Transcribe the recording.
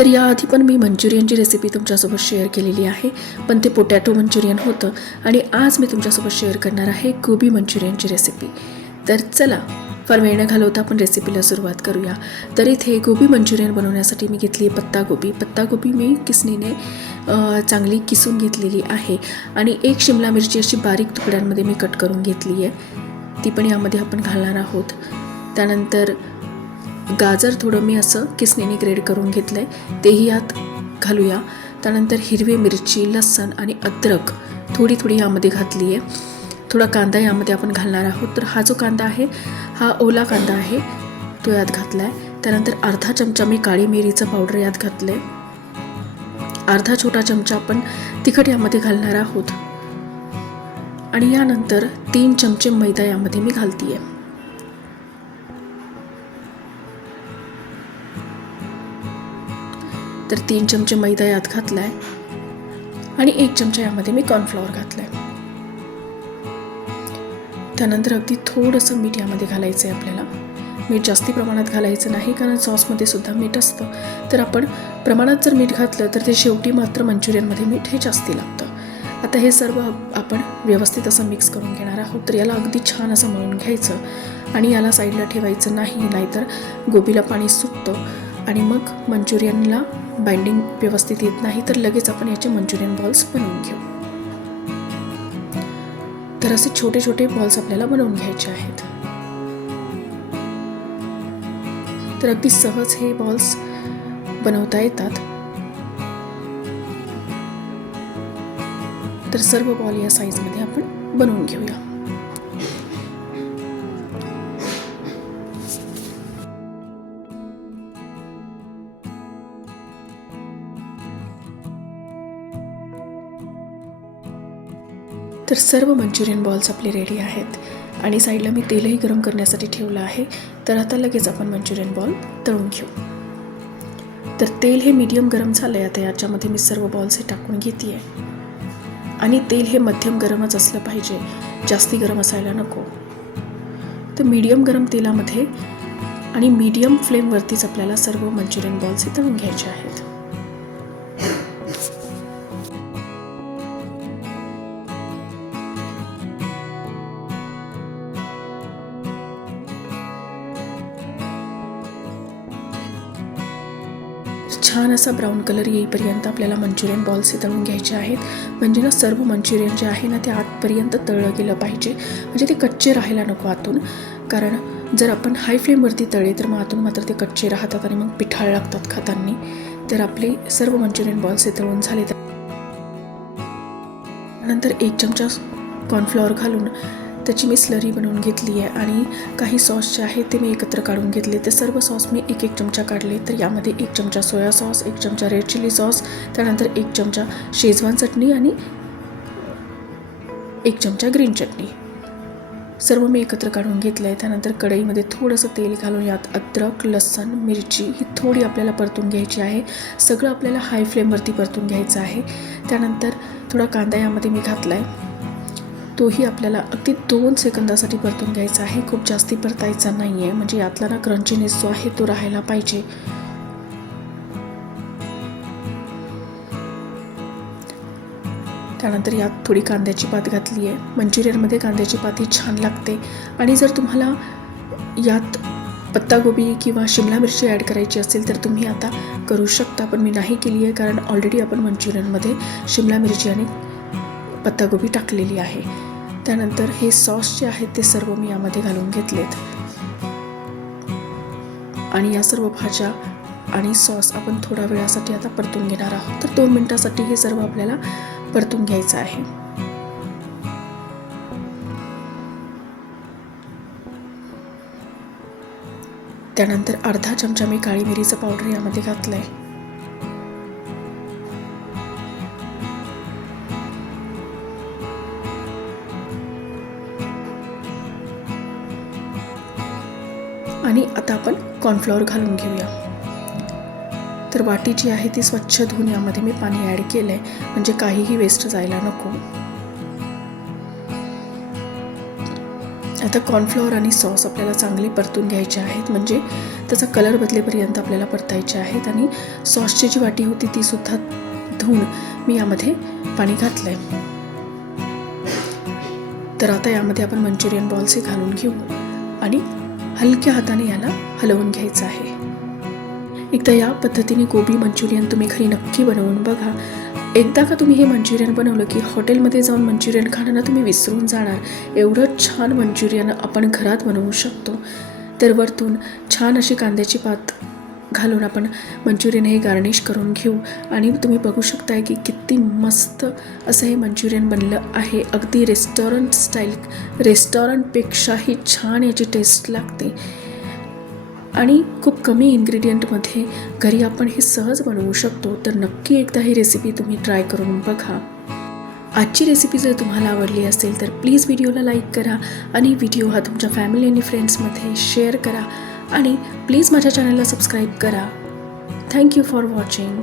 तर याआधी पण मी मंचुरियनची रेसिपी तुमच्यासोबत शेअर केलेली आहे, पण ते पोटॅटो मंचुरियन होतं आणि आज मी तुमच्यासोबत शेअर करणार आहे गोबी मंचुरियनची रेसिपी। तर चला फार वेळ न घालवता आपण रेसिपीला सुरुवात करूया। तर इथे गोबी मंचुरियन बनवण्यासाठी मी घेतली आहे पत्तागोबी मी किसणीने चांगली किसून घेतलेली आहे आणि एक शिमला मिरची अशी बारीक तुकड्यांमध्ये मी कट करून घेतली आहे, ती पण यामध्ये आपण घालणार आहोत। त्यानंतर गाजर थोडं मी असं किसणीने ग्रेड करून घेतलंय, तेही यात घालूया। त्यानंतर हिरवी मिरची, लसूण आणि अद्रक थोडी यामध्ये घातली आहे। थोडा कांदा यामध्ये आपण घालणार आहोत। तर हा जो कांदा आहे हा ओला कांदा आहे, तो यात घातलाय। त्यानंतर अर्धा चमचा मी काळी मिरीचं पावडर यात घातलंय। अर्धा छोटा चमचा आपण तिखट यामध्ये घालणार आहोत आणि यानंतर 3 चमचे मैदा यामध्ये मी घालतीये। तर 3 चमचे मैदा यात घातलाय आणि 1 चमचा यामध्ये मी कॉर्नफ्लॉवर घातलाय। त्यानंतर अगदी थोडंसं मीठ यामध्ये घालायचं आहे आपल्याला। मीठ जास्ती प्रमाणात घालायचं नाही, कारण सॉसमध्ये सुद्धा मीठ असतं। तर आपण प्रमाणात जर मीठ घातलं तर ते शेवटी मात्र मंचुरियनमध्ये मीठ हे जास्ती लागतं। आता हे सर्व आपण व्यवस्थित असं मिक्स करून घेणार आहोत। तर याला अगदी छान असं मळून घ्यायचं आणि याला साईडला ठेवायचं नाही, नाहीतर गोबीला पाणी सुटतं आणि मग मंचुरियनला बाइंडिंग व्यवस्थित येत नाही। तर लगेच आपण याचे मंचुरियन बॉल्स बनवून घेऊ। तर असे छोटे छोटे बॉल्स आपल्याला बनवून घ्यायचे आहेत। तर अगदी सहज हे बॉल्स बनवता येतात। तर सर्व बॉल या साईजमध्ये आपण बनवून घेऊया। तर सर्व मंचुरियन बॉल्स आपले रेडी आहेत आणि साईडला मी तेलही गरम करण्यासाठी ठेवलं आहे। तर आता लगेच आपण मंचुरियन बॉल तळून घेऊ। तर तेल हे मीडियम गरम झालंय। आता याच्यामध्ये मी सर्व बॉल्स हे टाकून घेते आणि तेल हे मध्यम गरमच असलं पाहिजे, जास्ती गरम असायला नको। तर मीडियम गरम तेलामध्ये आणि मीडियम फ्लेमवरतीच आपल्याला सर्व मंचुरियन बॉल्स हे तळून घ्यायचे आहेत। छान असा ब्राऊन कलर येईपर्यंत आपल्याला मंचुरियन बॉल्स हे तळून घ्यायचे आहेत। म्हणजे ना सर्व मंचुरियन जे आहे ना ते आतपर्यंत तळलं गेलं पाहिजे, म्हणजे ते कच्चे राहायला नको आतून। कारण जर आपण हाय फ्लेमवरती तळले तर मग आतून मात्र ते कच्चे राहतात आणि मग पिठाळ लागतात खाताना। तर आपले सर्व मंचुरियन बॉल्स हे तळून झाले। नंतर 1 चमचा कॉर्नफ्लॉवर घालून त्याची मी स्लरी बनवून घेतली आहे आणि काही सॉस जे आहे ते मी एकत्र काढून घेतले। ते सर्व सॉस मी 1 चमचा काढले। तर यामध्ये 1 चमचा सोया सॉस, 1 चमचा रेड चिली सॉस, त्यानंतर 1 चमचा शेजवान चटणी आणि 1 चमचा ग्रीन चटणी सर्व मी एकत्र काढून घेतलं आहे। त्यानंतर कढईमध्ये थोडंसं तेल घालून यात अद्रक, लसूण, मिरची ही थोडी आपल्याला परतून घ्यायची आहे। सगळं आपल्याला हाय फ्लेमवरती परतून घ्यायचं आहे। त्यानंतर थोडा कांदा यामध्ये मी घातला आहे, तोही आपल्याला अगदी 2 सेकंदासाठी परतून घ्यायचा आहे। खूप जास्ती परतायचा नाही आहे, म्हणजे यातला ना क्रंचीनेस जो आहे तो राहायला पाहिजे। त्यानंतर यात थोडी कांद्याची पात घातली आहे। मंचुरियनमध्ये कांद्याची पात ही छान लागते आणि जर तुम्हाला यात पत्तागोबी किंवा शिमला मिरची ॲड करायची असेल तर तुम्ही आता करू शकता, पण मी नाही केली आहे कारण ऑलरेडी आपण मंचुरियनमध्ये शिमला मिरची आणि पत्तागोबी टाकलेली आहे। त्यानंतर हे सॉस जे आहेत ते सर्व मी यामध्ये घालून घेतलेत आणि या सर्व भाज्या आणि सॉस आपण थोड्या वेळासाठी आता परतून घेणार आहोत। तर 2 मिनिटासाठी हे सर्व आपल्याला परतून घ्यायचं आहे। त्यानंतर अर्धा चमचा मी काळी मिरीचं पावडर यामध्ये घातलंय आणि आता आपण कॉर्नफ्लॉवर घालून घेऊया। तर वाटी जी आहे ती स्वच्छ धुवून यामध्ये मी पाणी ॲड केलंय, म्हणजे काहीही वेस्ट जायला नको। आता कॉर्नफ्लॉवर आणि सॉस आपल्याला चांगले परतून घ्यायचे आहेत, म्हणजे त्याचा कलर बदलेपर्यंत आपल्याला परतायचे आहेत. आणि सॉसची जी वाटी होती ती सुद्धा धुवून मी यामध्ये पाणी घातलं आहे. तर आता यामध्ये आपण मंचुरियन बॉल्स हे घालून घेऊ आणि हलक्या हाताने याला हलवून घ्यायचं आहे. एकदा या पद्धतीने गोबी मंचुरियन तुम्ही घरी नक्की बनवून बघा. एकदा का तुम्ही हे मंचुरियन बनवलं की हॉटेलमध्ये जाऊन मंचुरियन खाणं तुम्ही विसरून जाणार. एवढं छान मंचुरियन आपण घरात बनवू शकतो. तर वरतून छान अशी कांद्याची पात घालून आपण मंचुरियन हे गार्निश करून घेऊ. आणि तुम्ही बघू शकताय की किती मस्त असं हे मंचुरियन बनलं आहे. अगदी रेस्टॉरंट स्टाईल, रेस्टॉरंटपेक्षाही छान याची टेस्ट लागते आणि खूप कमी इन्ग्रेडियंटमध्ये घरी आपण हे सहज बनवू शकतो. तर नक्की एकदा ही रेसिपी तुम्ही ट्राय करून बघा. आजची रेसिपी जर तुम्हाला आवडली असेल तर प्लीज व्हिडिओला लाईक करा आणि व्हिडिओ हा तुमच्या फॅमिली आणि फ्रेंड्समध्ये शेअर करा आणि प्लीज माझ्या चॅनलला सबस्क्राईब करा. Thank you for watching.